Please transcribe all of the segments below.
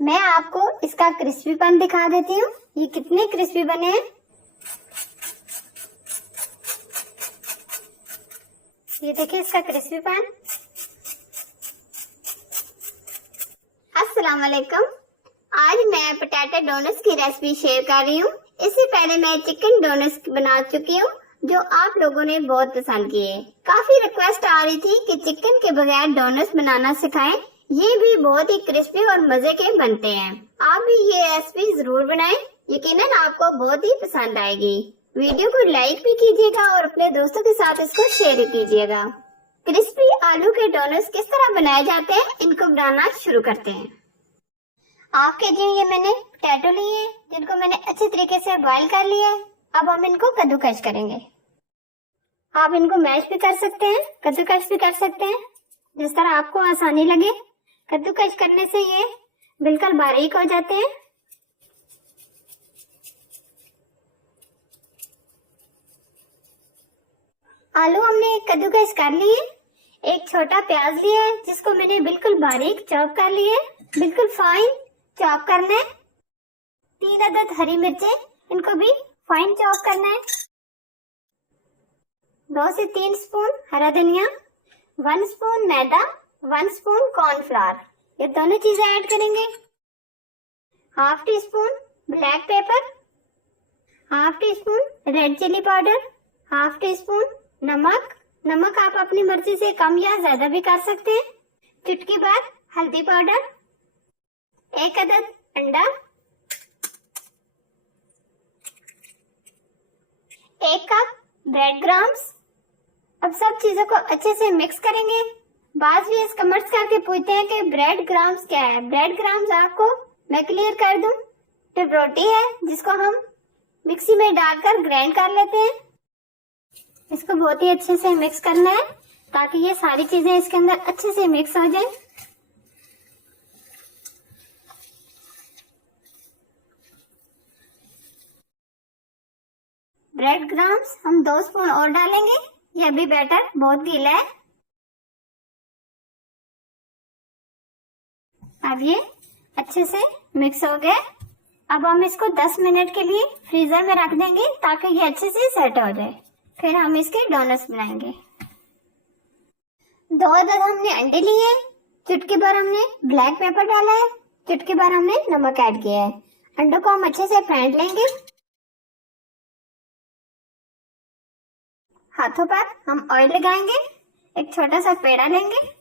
मैं आपको इसका क्रिस्पीपन दिखा देती हूँ, ये कितने क्रिस्पी बने हैं। ये देखिए इसका क्रिस्पीपन। अस्सलाम वालेकुम। आज मैं पोटैटो डोनट्स की रेसिपी शेयर कर रही हूँ। इससे पहले मैं चिकन डोनट्स बना चुकी हूँ जो आप लोगों ने बहुत पसंद किए। काफी रिक्वेस्ट आ रही थी कि चिकन के बगैर डोनट्स बनाना सिखाएं। ये भी बहुत ही क्रिस्पी और मजे के बनते हैं। आप भी ये रेसिपी जरूर बनाएं, यकीनन आपको बहुत ही पसंद आएगी। वीडियो को लाइक भी कीजिएगा और अपने दोस्तों के साथ इसको शेयर कीजिएगा। क्रिस्पी आलू के डोनट्स किस तरह बनाए जाते हैं, इनको बनाना शुरू करते हैं। आपके लिए ये मैंने पोटैटो लिए हैं जिनको मैंने अच्छे तरीके से बॉईल कर लिया है। अब हम इनको कद्दूकस करेंगे। आप इनको मैश भी कर सकते हैं, कद्दूकस भी कर सकते हैं, जिस तरह आपको आसानी लगे। कद्दूकस करने से ये बिल्कुल बारीक हो जाते हैं। आलू हमने कद्दूकस कर लिए। एक छोटा प्याज लिया है जिसको मैंने बिल्कुल बारीक चॉप कर लिया है, बिल्कुल फाइन चॉप करना है। 3 अदद हरी मिर्चें, इनको भी फाइन चॉप करना है। 2 से 3 स्पून हरा धनिया, 1 स्पून मैदा, 1 स्पून कॉर्नफ्लावर, ये दोनों चीजें ऐड करेंगे। Half teaspoon black pepper, half teaspoon red chilli powder, half teaspoon नमक। नमक आप अपनी मर्जी से कम या ज्यादा भी कर सकते हैं। चुटकी भर हल्दी पाउडर, 1 अदद अंडा, 1 कप ब्रेड क्रम्स। अब सब चीजों को अच्छे से मिक्स करेंगे। बाज भी कमेंट्स करके पूछते हैं कि ब्रेड क्रम्स क्या है। ब्रेड क्रम्स आपको मैं क्लियर कर दूं, तो रोटी है जिसको हम मिक्सी में डालकर ग्राइंड कर लेते हैं। इसको बहुत ही अच्छे से मिक्स करना है ताकि ये सारी चीजें इसके अंदर अच्छे से मिक्स हो जाए। ब्रेड क्रम्स हम 2 स्पून और डालेंगे। ये अभी बैटर बहुत गीला है। अब ये अच्छे से मिक्स हो गया। अब हम इसको 10 मिनट के लिए फ्रीजर में रख देंगे ताकि ये अच्छे से सेट हो जाए। फिर हम इसके डोनट्स बनाएंगे। 2 अदद हमने अंडे लिए हैं, चुटकी भर हमने ब्लैक पेपर डाला है, चुटकी भर हमने नमक ऐड किया है। अंडों को हम अच्छे से फेंट लेंगे। हाथों पर हम ऑयल लगाएंगे। एक छोटा सा पेड़ा लेंगे,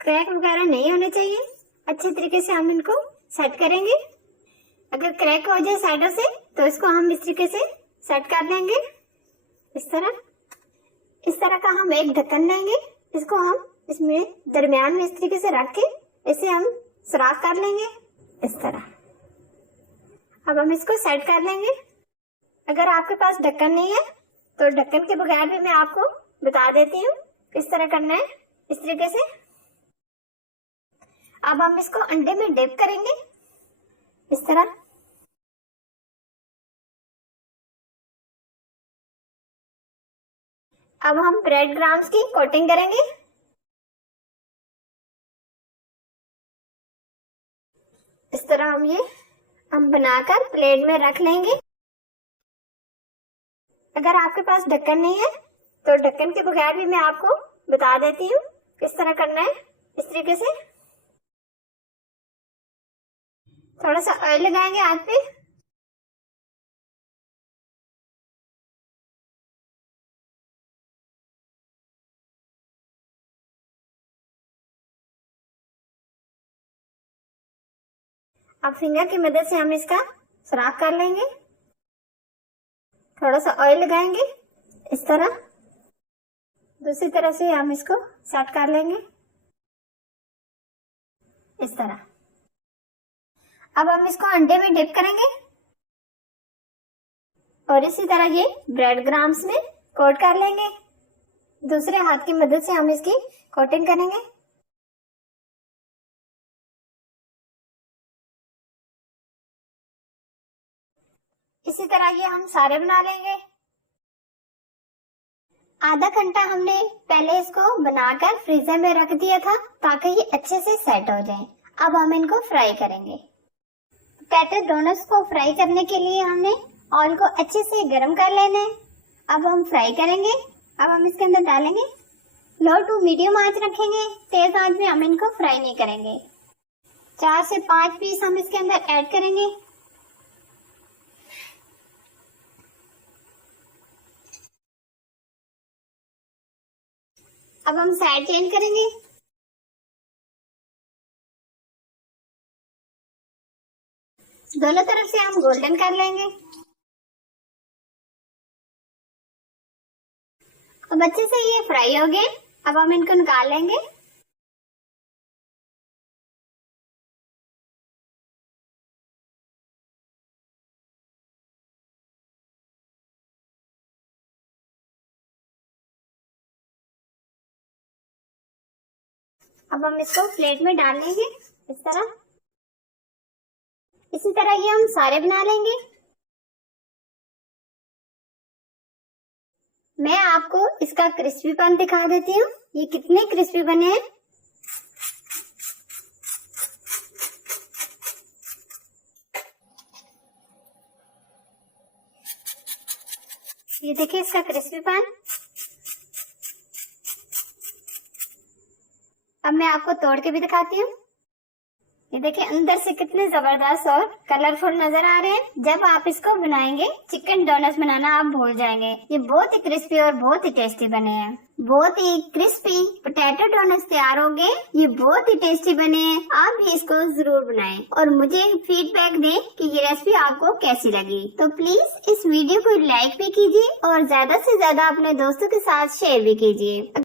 क्रैक वगैरह नहीं होने चाहिए। अच्छे तरीके से हम इनको सेट करेंगे। अगर क्रैक हो जाए साइडों से तो इसको हम इस तरीके से सेट कर देंगे। इस तरह का हम एक ढक्कन लेंगे। इसको हम इसमें दरमियान में इस तरीके से रख के इसे हम सुराख कर लेंगे इस तरह। अब हम इसको सेट कर लेंगे। अगर आपके पास ढक्कन नहीं है तो ढक्कन के बगैर भी मैं आपको बता देती हूँ किस तरह करना है। इस तरीके से अब हम इसको अंडे में डिप करेंगे इस तरह। अब हम ब्रेड क्रम्स की कोटिंग करेंगे। इस तरह हम बनाकर प्लेट में रख लेंगे। अगर आपके पास ढक्कन नहीं है तो ढक्कन के बगैर भी मैं आपको बता देती हूँ किस तरह करना है। इस तरीके से थोड़ा सा ऑयल लगाएंगे हाथ पे। अब फिंगर की मदद से हम इसका सुराख कर लेंगे। थोड़ा सा ऑयल लगाएंगे इस तरह। दूसरी तरह से हम इसको सेट कर लेंगे इस तरह। अब हम इसको अंडे में डिप करेंगे और इसी तरह ये ब्रेड क्रम्स में कोट कर लेंगे। दूसरे हाथ की मदद से हम इसकी कोटिंग करेंगे। इसी तरह ये हम सारे बना लेंगे। आधा घंटा हमने पहले इसको बनाकर फ्रीजर में रख दिया था ताकि ये अच्छे से सेट हो जाए। अब हम इनको फ्राई करेंगे। पोटैटो डोनट्स को फ्राई करने के लिए हमने ऑयल को अच्छे से गर्म कर लेना है। अब हम फ्राई करेंगे। अब हम इसके अंदर डालेंगे, लो टू मीडियम आंच रखेंगे, तेज आंच में हम इनको फ्राई नहीं करेंगे। 4 से 5 पीस हम इसके अंदर ऐड करेंगे। अब हम साइड चेंज करेंगे। दोनों तरफ से हम गोल्डन कर लेंगे। अब अच्छे से ये फ्राई हो गए। अब हम इनको निकाल लेंगे। अब हम इसको प्लेट में डाल लेंगे इस तरह। इसी तरह ये हम सारे बना लेंगे। मैं आपको इसका क्रिस्पीपन दिखा देती हूँ, ये कितने क्रिस्पी बने हैं। ये देखिए इसका क्रिस्पीपन। अब मैं आपको तोड़ के भी दिखाती हूँ। ये देखिए अंदर से कितने जबरदस्त और कलरफुल नजर आ रहे हैं। जब आप इसको बनाएंगे चिकन डोनट्स बनाना आप भूल जाएंगे। ये बहुत ही क्रिस्पी और बहुत ही टेस्टी बने हैं। बहुत ही क्रिस्पी पोटैटो डोनट्स तैयार हो गए। ये बहुत ही टेस्टी बने हैं। आप भी इसको जरूर बनाएं और मुझे फीडबैक दें कि ये रेसिपी आपको कैसी लगी। तो प्लीज इस वीडियो को लाइक भी कीजिए और ज्यादा से ज्यादा अपने दोस्तों के साथ शेयर भी कीजिए।